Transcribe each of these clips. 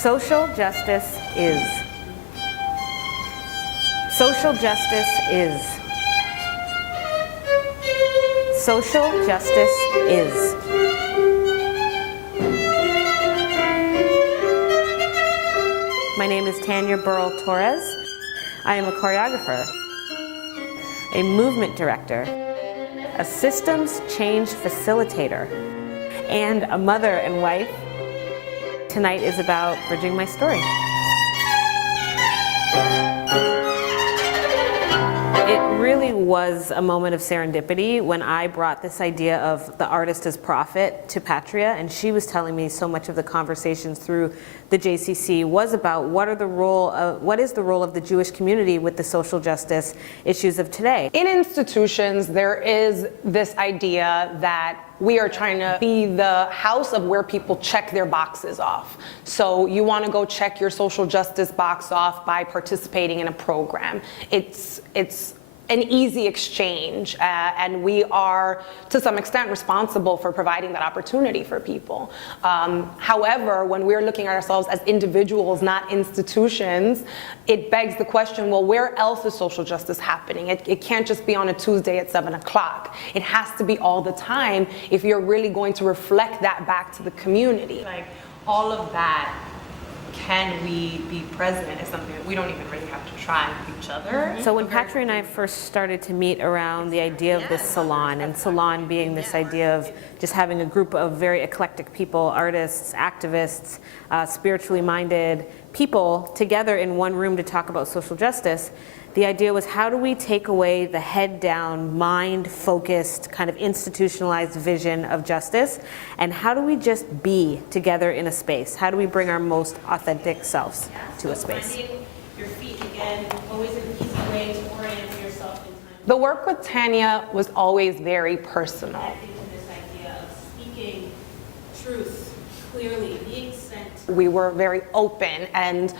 Social justice is. Social justice is. Social justice is. My name is Tanya Birl-Torres. I am a choreographer, a movement director, a systems change facilitator, and a mother and wife. Tonight is about bridging my story. It really was a moment of serendipity when I brought this idea of the artist as prophet to Patria, and she was telling me so much of the conversations through the JCC was about what is the role of the Jewish community with the social justice issues of today. In institutions, there is this idea that we are trying to be the house of where people check their boxes off. So you want to go check your social justice box off by participating in a program. It's an easy exchange, and we are, to some extent, responsible for providing that opportunity for people. However, when we're looking at ourselves as individuals, not institutions, it begs the question, well, where else is social justice happening? It can't just be on a Tuesday at 7 o'clock. It has to be all the time if you're really going to reflect that back to the community. Like, all of that, can we be present, is something that we don't even really have to try with each other. So when Patria and I first started to meet around the idea of this salon, and salon being this idea of just having a group of very eclectic people, artists, activists, spiritually minded people together in one room to talk about social justice, the idea was, how do we take away the head down, mind focused, kind of institutionalized vision of justice, and how do we just be together in a space? How do we bring our most authentic selves to a space? Finding your feet again, always an easy way to orient yourself in time. The work with Tanya was always very personal. Connecting to this idea of speaking truth clearly, being sent. We were very open, and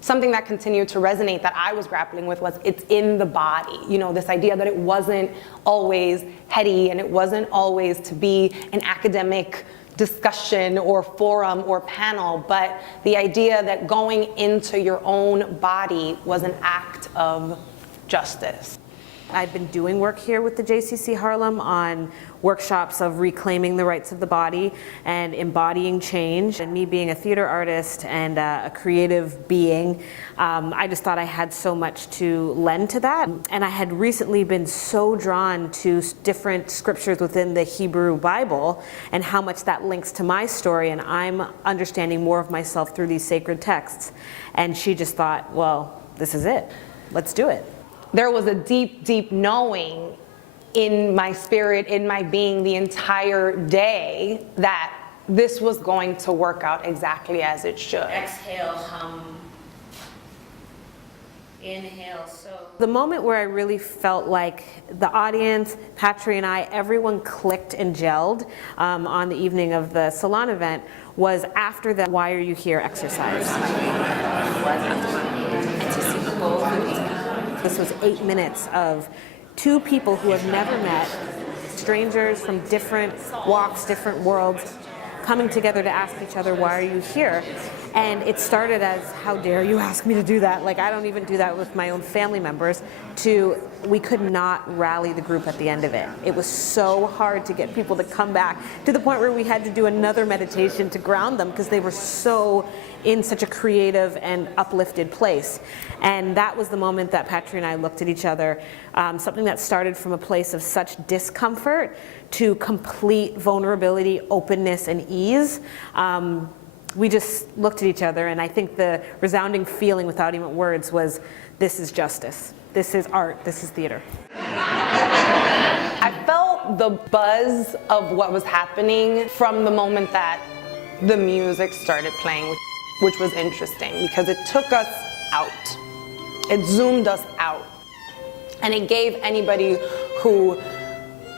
something that continued to resonate that I was grappling with was it's in the body. You know, this idea that it wasn't always heady and it wasn't always to be an academic discussion or forum or panel, but the idea that going into your own body was an act of justice. I've been doing work here with the JCC Harlem on workshops of reclaiming the rights of the body and embodying change. And me being a theater artist and a creative being, I just thought I had so much to lend to that. And I had recently been so drawn to different scriptures within the Hebrew Bible and how much that links to my story, and I'm understanding more of myself through these sacred texts. And she just thought, well, this is it. Let's do it. There was a deep, deep knowing in my spirit, in my being the entire day that this was going to work out exactly as it should. Exhale, hum. Inhale, so. The moment where I really felt like the audience, Patria and I, everyone clicked and gelled on the evening of the Salon event was after the Why Are You Here exercise. This was 8 minutes of two people who have never met, strangers from different walks, different worlds, coming together to ask each other, why are you here? And it started as, how dare you ask me to do that? Like, I don't even do that with my own family members, to we could not rally the group at the end of it. It was so hard to get people to come back, to the point where we had to do another meditation to ground them because they were so in such a creative and uplifted place. And that was the moment that Patria and I looked at each other, something that started from a place of such discomfort to complete vulnerability, openness, and ease. We just looked at each other, and I think the resounding feeling without even words was, this is justice. This is art. This is theater. I felt the buzz of what was happening from the moment that the music started playing, which was interesting because it took us out. It zoomed us out. And it gave anybody who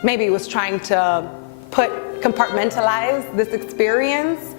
maybe was trying to compartmentalize this experience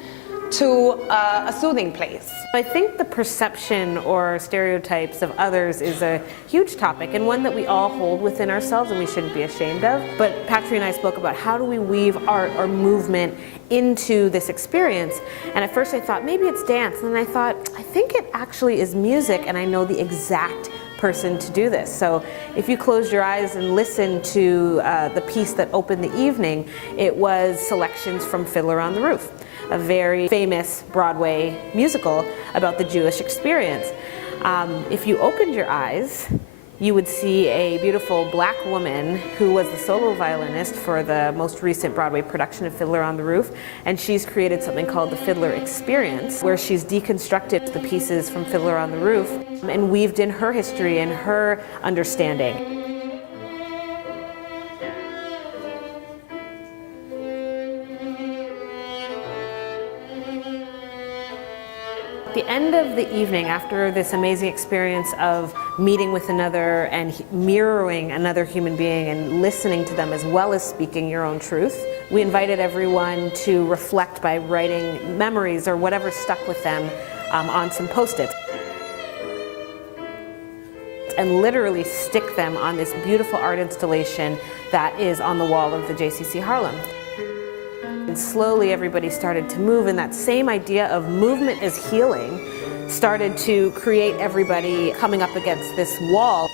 to a soothing place. I think the perception or stereotypes of others is a huge topic and one that we all hold within ourselves and we shouldn't be ashamed of. But Patria and I spoke about how do we weave art or movement into this experience. And at first I thought maybe it's dance, and then I thought I think it actually is music, and I know the exact person to do this. So if you closed your eyes and listened to the piece that opened the evening, it was selections from Fiddler on the Roof, a very famous Broadway musical about the Jewish experience. If you opened your eyes, you would see a beautiful black woman who was the solo violinist for the most recent Broadway production of Fiddler on the Roof, and she's created something called the Fiddler Experience, where she's deconstructed the pieces from Fiddler on the Roof and weaved in her history and her understanding. At the end of the evening, after this amazing experience of meeting with another and mirroring another human being and listening to them as well as speaking your own truth, we invited everyone to reflect by writing memories or whatever stuck with them on some Post-its, and literally stick them on this beautiful art installation that is on the wall of the JCC Harlem. And slowly everybody started to move, and that same idea of movement is healing started to create everybody coming up against this wall.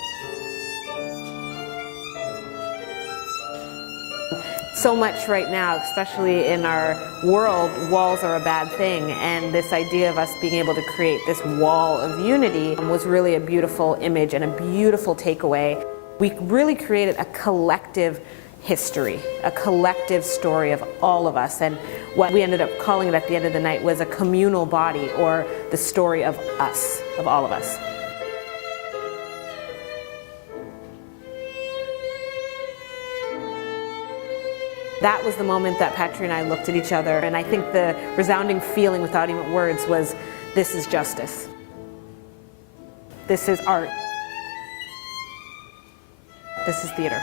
So much right now, especially in our world, walls are a bad thing, and this idea of us being able to create this wall of unity was really a beautiful image and a beautiful takeaway. We really created a collective history, a collective story of all of us, and what we ended up calling it at the end of the night was a communal body, or the story of us, of all of us. That was the moment that Patria and I looked at each other, and I think the resounding feeling without even words was, this is justice. This is art. This is theater.